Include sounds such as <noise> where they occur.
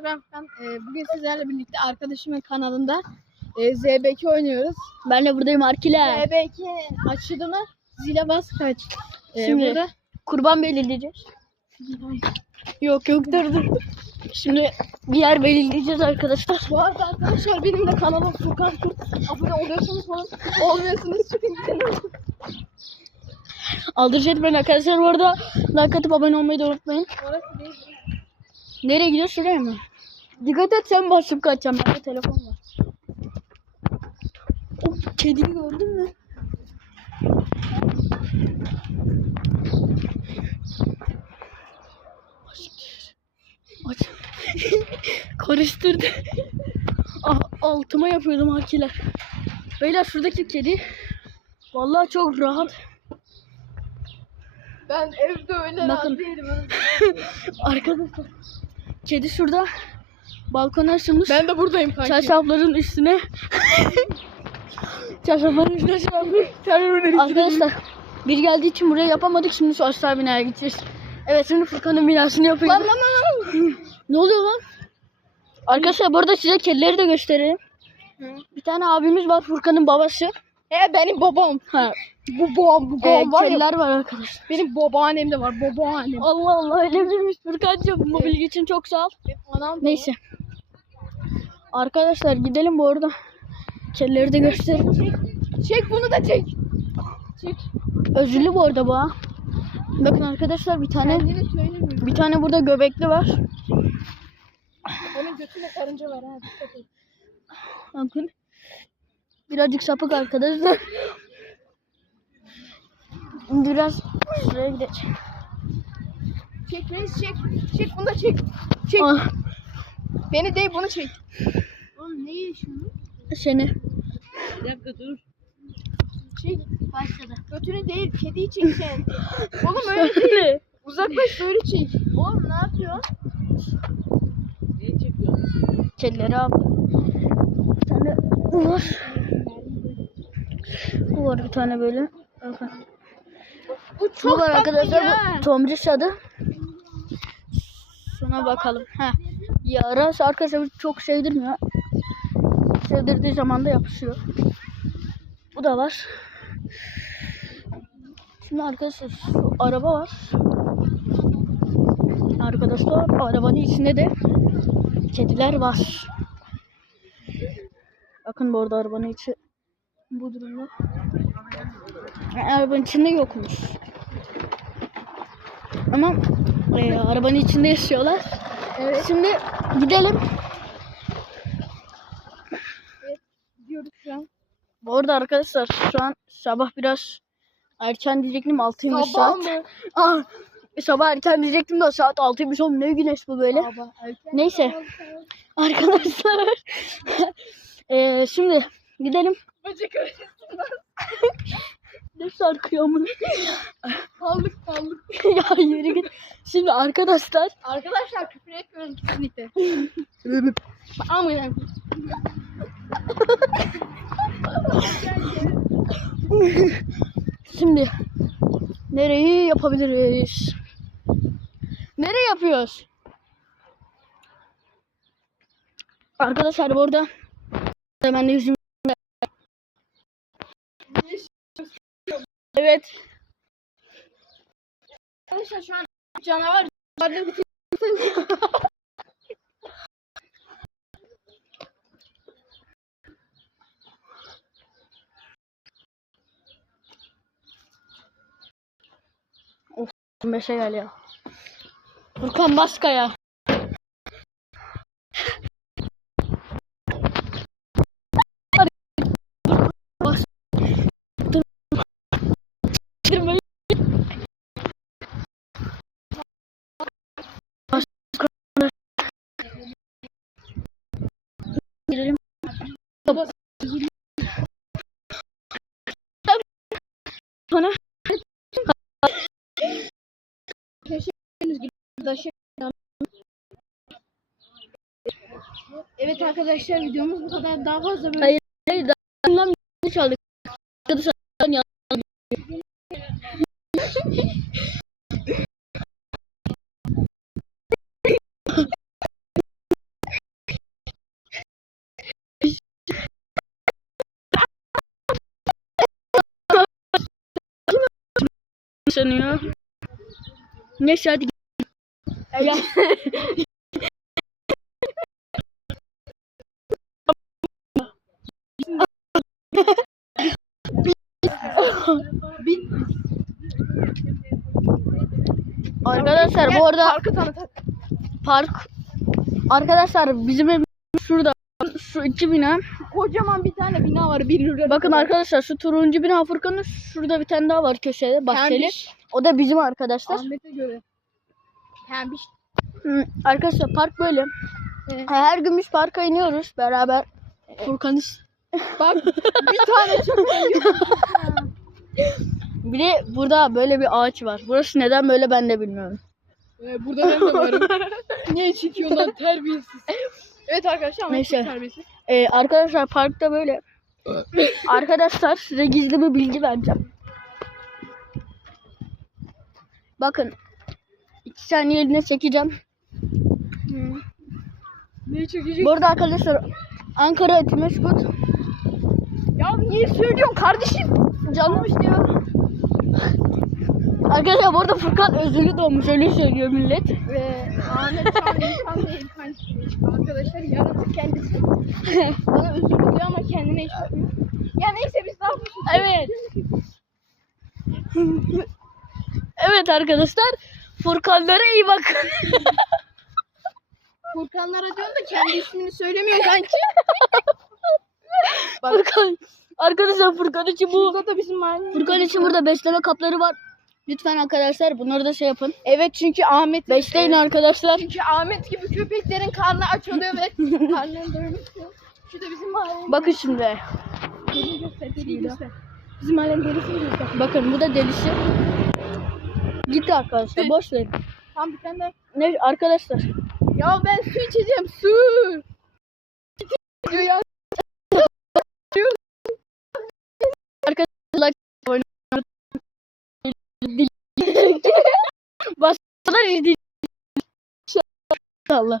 arkadaşlar ben Furkan. Ee, bugün sizlerle birlikte arkadaşımın kanalında e, ZBK oynuyoruz. Ben de buradayım Arkiler. ZBK'nin açılımı zile bas kaç. Ee, Şimdi- burada Kurban belirleyeceğiz. Yok yok dur dur. Şimdi bir yer belirleyeceğiz arkadaşlar. bu arada arkadaşlar benim de kanalım Furkan Kurt. Abone oluyorsunuz falan. Olmuyorsunuz çünkü. Aldıracağız ben arkadaşlar. Bu arada like atıp abone olmayı da unutmayın. Orası değil. Nereye gidiyor şuraya mı? Dikkat et sen basıp kaçacağım. Bende telefon var. O kediyi gördün mü? Aç. <laughs> Karıştırdı. Ah, altıma yapıyordum hakiler. Beyler şuradaki kedi vallahi çok rahat. Ben evde öyle rahat Bakın. değilim. <laughs> Arkadaşlar kedi şurada balkona açılmış. Ben de buradayım kanki. Çarşafların üstüne <laughs> Çarşafların üstüne şey yapmış. Arkadaşlar bir geldiği için buraya yapamadık. Şimdi şu aşağı binaya gideceğiz. Evet şimdi Furkan'ın binasını yapıyor. Lan lan lan lan. Ne oluyor lan? Arkadaşlar burada size kedileri de göstereyim. Bir tane abimiz var Furkan'ın babası. He benim babam. Ha, Bu babam, bu babam var ya. kediler var arkadaşlar. Benim babaannem de var. Babaannem. Allah Allah öyle miymiş Furkan'cığım? Bu bilgi için çok sağ ol. Anam Neyse. Arkadaşlar gidelim bu arada. Kedileri de göstereyim. var. Çek bunu da çek. Çek. Özürlü bu arada bu ha. Bakın arkadaşlar bir tane Kendini söylemiyorum. bir tane burada göbekli var. Onun götünde karınca var ha. Dikkat et. Bakın. Birazcık sapık arkadaşlar. Biraz şuraya gidelim. Çek reis çek. Çek bunu da çek. Çek. Ah, Beni değil bunu çek. Oğlum ne yaşıyorsun? seni. Bir dakika dur. Çek. Başladı. Götünü değil kediyi çekeceksin. <laughs> Oğlum öyle değil. Uzaklaş böyle çek. Oğlum ne yapıyorsun? Kedileri al. Bir tane bu var. Bu var bir tane böyle. Bakın. Bu Bu çok var tatlı arkadaşlar. ya. Bu tomriş adı. Şuna bakalım. Heh. Yara arkadaşlar çok sevdirmiyor. Sevdirdiği zaman da yapışıyor. Bu da var. Şimdi arkadaşlar şu araba var. Arkadaşlar arabanın içinde de kediler var. Bakın bu arada arabanın içi bu durumda. Yani arabanın içinde yokmuş. Ama e, arabanın içinde yaşıyorlar. Evet. Şimdi gidelim. Gidiyoruz şu an. Bu arada arkadaşlar şu an sabah biraz erken diyecektim 6'ymış Sabah saat. mı? <laughs> Ah, sabah erken diyecektim de saat 6'ymış oğlum ne güneş bu böyle. Sabah erken. Neyse. <laughs> Arkadaşlar <laughs> e, şimdi gidelim. Böcek. Ne sarkıyor amına. Kaldık kaldık. <laughs> ya yürü git. Şimdi arkadaşlar Arkadaşlar küfür etmiyorum kesinlikle. Ama yani. Şimdi nereyi yapabiliriz? Nereye yapıyoruz? Arkadaşlar burada hemen de yüzüm Evet. Arkadaşlar şu an canavar bütün Meşe gel ya. Furkan Baskaya. Gördüğünüz. Evet arkadaşlar videomuz bu kadar. Daha fazla böyle. Hayır, hayır daha bundan yanlış şey aldık. Arkadaşlar yanlış. yaşanıyor. Neyse hadi. Ya. Arkadaşlar bu arada Parkı tanıt. park arkadaşlar bizim ev şurada şu iki bina Kocaman bir tane bina var. Bir lira. bakın arkadaşlar şu turuncu bina Furkan'ın şurada bir tane daha var köşede bahçeli Pembiş. O da bizim arkadaşlar Ahmet'e göre. Pembiş. Hı, arkadaşlar park böyle Evet. her gün biz parka iniyoruz beraber Furkan'ı Bak <laughs> bir tane çok bir de burada böyle bir ağaç var burası neden böyle ben de bilmiyorum Ee, burada ben de varım. <laughs> Niye çekiyorsun lan terbiyesiz. Evet arkadaşlar Ahmet Neyse. terbiyesiz. Ee, arkadaşlar parkta böyle <laughs> arkadaşlar size gizli bir bilgi vereceğim bakın iki saniye eline çekeceğim Neyi çekecek? Bu arada arkadaşlar Ankara Etimeskut Ya niye söylüyorsun kardeşim? canım istiyor. Arkadaşlar bu arada Furkan özürlü doğmuş öyle söylüyor millet. Ve Ahmet insan değil. Hani arkadaşlar yaratık kendisi. Bana özür diliyor ama kendine hiç bakmıyor. Ya neyse biz ne yapmışız? Evet. <laughs> evet arkadaşlar Furkanlara iyi bakın. <laughs> Furkanlara diyorsun da kendi ismini söylemiyor kanki. Bak <laughs> Furkan arkadaşlar Furkan için bu burada da bizim mahalle. Furkan için burada besleme kapları var. Lütfen arkadaşlar bunları da şey yapın. Evet çünkü Ahmet Besleyin arkadaşlar. Çünkü Ahmet gibi köpeklerin karnı aç oluyor ve <laughs> karnını doyurmuyor. Şu da bizim mahallenin Bakın şimdi. deliği göster, deliği göster. Bizim mahallenin delisini göster. Bakın bu da delisi. Gitti arkadaşlar boş verin. Tam bir tane de. Ne arkadaşlar Ya ben su içeceğim su. Ya. Başlar. Allah.